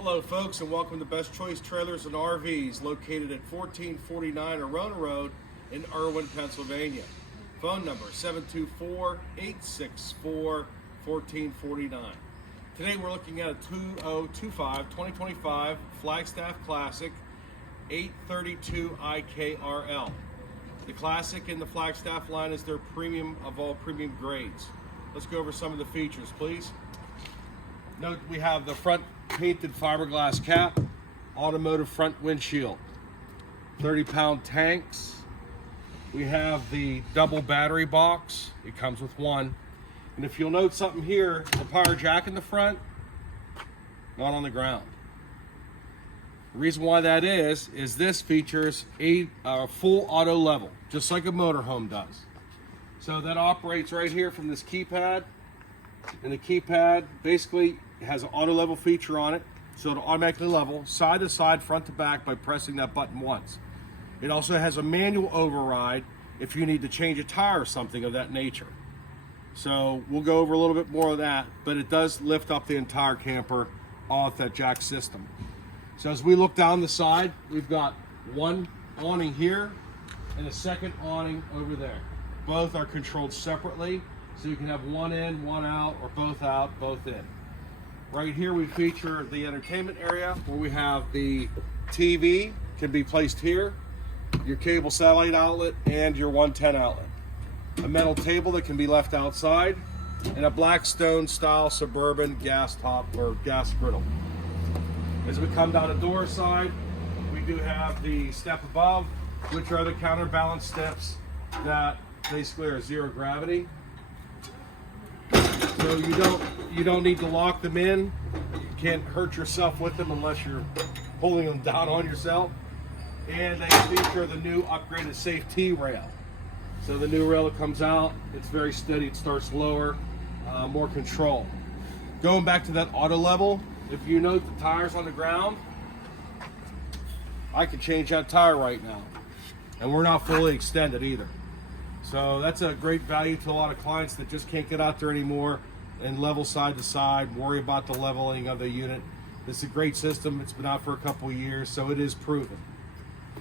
Hello folks, and welcome to Best Choice Trailers and RVs, located at 1449 Arona Road in Irwin, Pennsylvania. Phone number 724-864-1449. Today we're looking at a 2025 Flagstaff Classic 832 IKRL. The Classic in the Flagstaff line is their premium of all premium grades. Let's go over some of the features, please. Note we have the front painted fiberglass cap, automotive front windshield, 30-pound tanks. We have the double battery box. It comes with one. And if you'll note something here, the power jack in the front, not on the ground. The reason why that is this features a full auto level, just like a motorhome does. So that operates right here from this keypad. And the keypad basically has an auto level feature on it, so it'll automatically level side to side, front to back by pressing that button once. It also has a manual override if you need to change a tire or something of that nature. So we'll go over a little bit more of that, but it does lift up the entire camper off that jack system. So as we look down the side, we've got one awning here and a second awning over there. Both are controlled separately, so you can have one in, one out, or both out, both in. Right here we feature the entertainment area where we have the TV can be placed here, your cable satellite outlet, and your 110 outlet. A metal table that can be left outside, and a Blackstone style suburban gas top or gas griddle. As we come down the door side, we do have the step above, which are the counterbalance steps that basically are zero gravity. So you don't need to lock them in. You can't hurt yourself with them unless you're pulling them down on yourself. And they feature the new upgraded safety rail. So the new rail that comes out, it's very steady. It starts lower, more control. Going back to that auto level, if you note the tires on the ground, I could change that tire right now. And we're not fully extended either. So that's a great value to a lot of clients that just can't get out there anymore and level side to side, worry about the leveling of the unit. This is a great system. It's been out for a couple of years, so it is proven.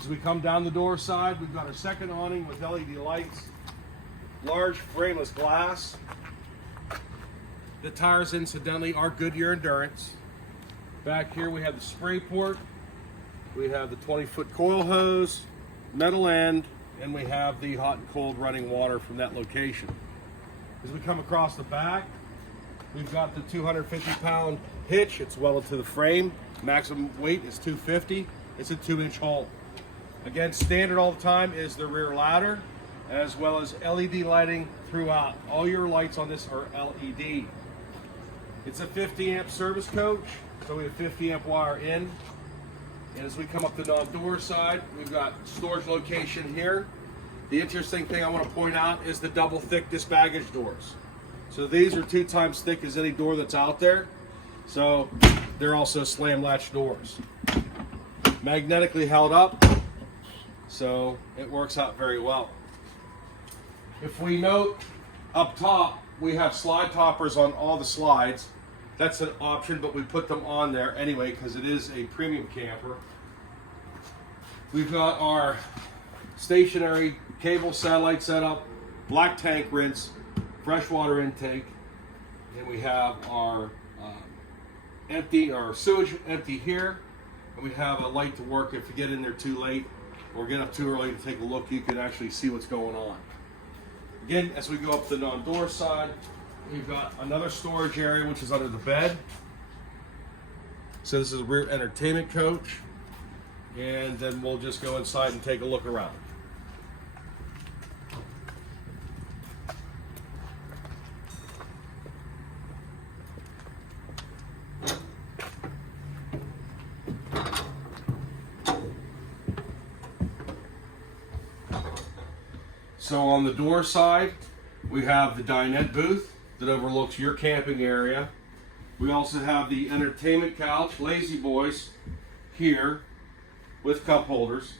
As we come down the door side, we've got our second awning with LED lights, large frameless glass. The tires, incidentally, are Goodyear Endurance. Back here we have the spray port. We have the 20-foot coil hose, metal end, and we have the hot and cold running water from that location. As we come across the back, we've got the 250-pound hitch. It's welded to the frame. Maximum weight is 250. It's a 2-inch hole. Again, standard all the time is the rear ladder, as well as LED lighting throughout. All your lights on this are LED. It's a 50-amp service coach, so we have 50-amp wire in. And as we come up the door side, we've got storage location here. The interesting thing I want to point out is the double thickness baggage doors. So these are 2 times thick as any door that's out there. So they're also slam latch doors. Magnetically held up, so it works out very well. If we note up top, we have slide toppers on all the slides. That's an option, but we put them on there anyway because it is a premium camper. We've got our stationary cable satellite setup, black tank rinse, freshwater intake, and we have our sewage empty here, and we have a light to work if you get in there too late or get up too early to take a look. You can actually see what's going on. Again, as we go up the non-door side, we've got another storage area which is under the bed. So this is a rear entertainment coach, and then we'll just go inside and take a look around. So on the door side, we have the dinette booth that overlooks your camping area. We also have the entertainment couch, Lazy Boys, here with cup holders.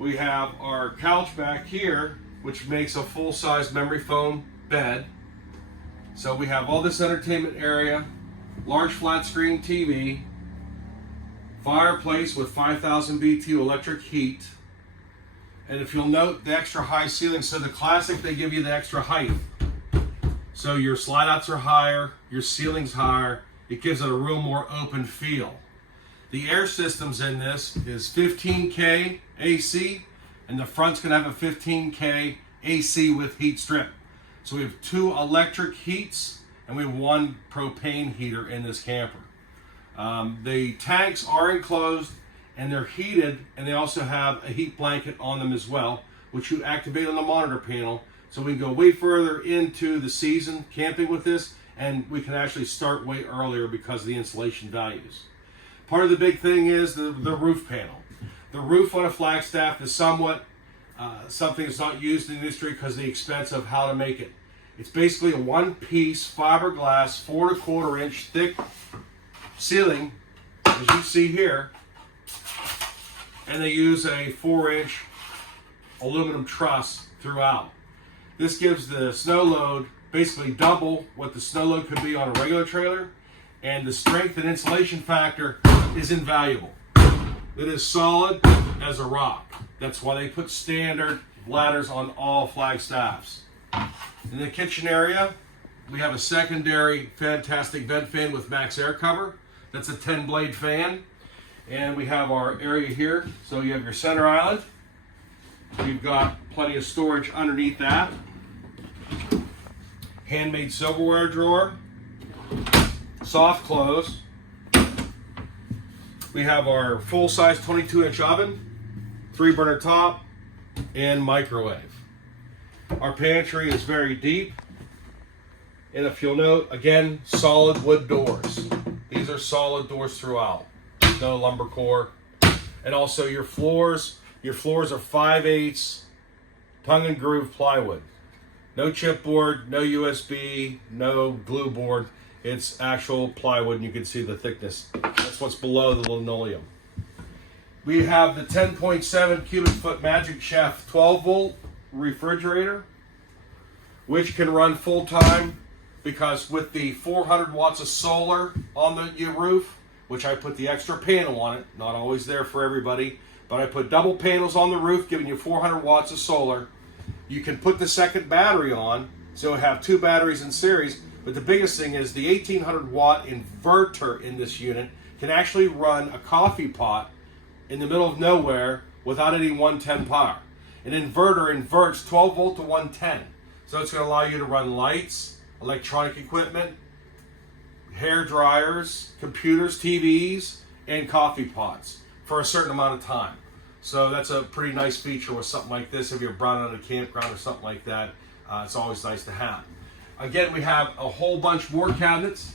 We have our couch back here, which makes a full-size memory foam bed. So we have all this entertainment area, large flat screen TV, fireplace with 5,000 BTU electric heat. And if you'll note the extra high ceiling, so the Classic, they give you the extra height. So your slide outs are higher, your ceiling's higher. It gives it a real more open feel. The air systems in this is 15K AC, and the front's gonna have a 15K AC with heat strip. So we have 2 electric heats, and we have 1 propane heater in this camper. The tanks are enclosed, and they're heated, and they also have a heat blanket on them as well, which you activate on the monitor panel. So we can go way further into the season camping with this, and we can actually start way earlier because of the insulation values. Part of the big thing is the roof panel. The roof on a Flagstaff is somewhat something that's not used in the industry because of the expense of how to make it. It's basically a one-piece fiberglass 4 1/4 inch thick ceiling, as you see here, and they use a 4-inch aluminum truss throughout. This gives the snow load basically double what the snow load could be on a regular trailer, and the strength and insulation factor is invaluable. It is solid as a rock. That's why they put standard ladders on all Flagstaffs. In the kitchen area, we have a secondary fantastic vent fan with max air cover. That's a 10-blade fan. And we have our area here. So you have your center island. You've got plenty of storage underneath that. Handmade silverware drawer. Soft close. We have our full-size 22-inch oven, 3-burner top, and microwave. Our pantry is very deep. And if you'll note, again, solid wood doors. These are solid doors throughout. No lumber core. And also your floors are 5/8 tongue and groove plywood. No chipboard, no USB, no glue board. It's actual plywood, and you can see the thickness. That's what's below the linoleum. We have the 10.7 cubic foot Magic Chef 12-volt refrigerator, which can run full time because with the 400 watts of solar on the roof, which I put the extra panel on it, not always there for everybody, but I put double panels on the roof giving you 400 watts of solar. You can put the second battery on, so I have 2 batteries in series, but the biggest thing is the 1800 watt inverter in this unit can actually run a coffee pot in the middle of nowhere without any 110 power. An inverter inverts 12 volt to 110, so it's going to allow you to run lights, electronic equipment, hair dryers, computers, TVs, and coffee pots for a certain amount of time. So that's a pretty nice feature with something like this. If you're brought out at a campground or something like that, it's always nice to have. Again, we have a whole bunch more cabinets,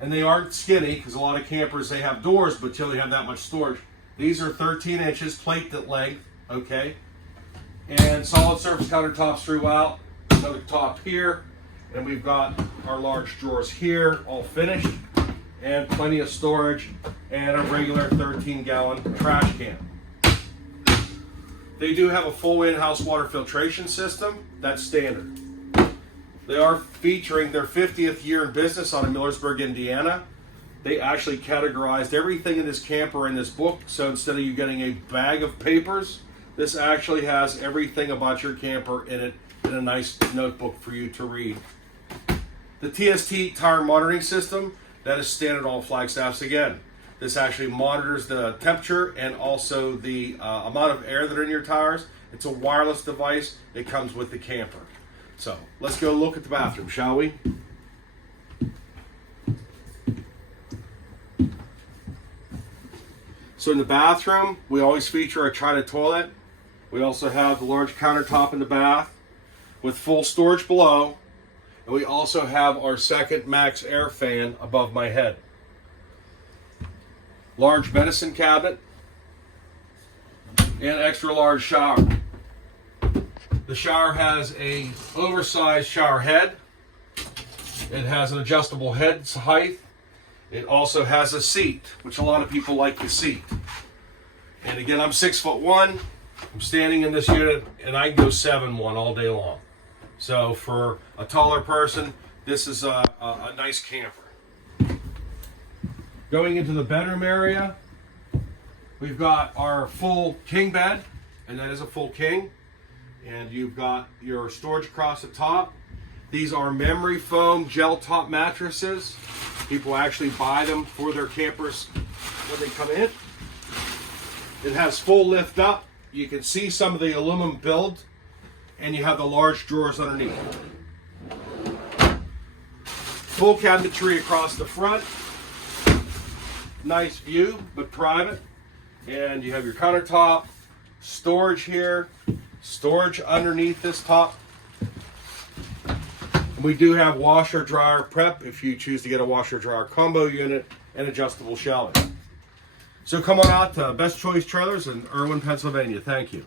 and they aren't skinny because a lot of campers, they have doors, but till they have that much storage. These are 13 inches plate length, okay? And solid surface countertops throughout. Another top here, and we've got our large drawers here, all finished, and plenty of storage, and a regular 13-gallon trash can. They do have a full in-house water filtration system. That's standard. They are featuring their 50th year in business out of Millersburg, Indiana. They actually categorized everything in this camper in this book, so instead of you getting a bag of papers, this actually has everything about your camper in it in a nice notebook for you to read. The TST tire monitoring system, that is standard all Flagstaffs again. This actually monitors the temperature and also the amount of air that are in your tires. It's a wireless device. It comes with the camper. So let's go look at the bathroom, shall we? So in the bathroom, we always feature a China toilet. We also have the large countertop in the bath with full storage below. And we also have our second max air fan above my head. Large medicine cabinet and extra large shower. The shower has a oversized shower head. It has an adjustable head height. It also has a seat, which a lot of people like the seat. And again, I'm 6'1". I'm standing in this unit, and I can go 7'1" all day long. So for a taller person, this is a nice camper. Going into the bedroom area, We've got our full king bed, and that is a full king. And you've got your storage across the top. These are memory foam gel top mattresses. People actually buy them for their campers when they come in. It has full lift up. You can see some of the aluminum build, and you have the large drawers underneath. Full cabinetry across the front. Nice view, but private. And you have your countertop, storage here, storage underneath this top. And we do have washer dryer prep if you choose to get a washer dryer combo unit and adjustable shelving. So come on out to Best Choice Trailers in Irwin, Pennsylvania. Thank you.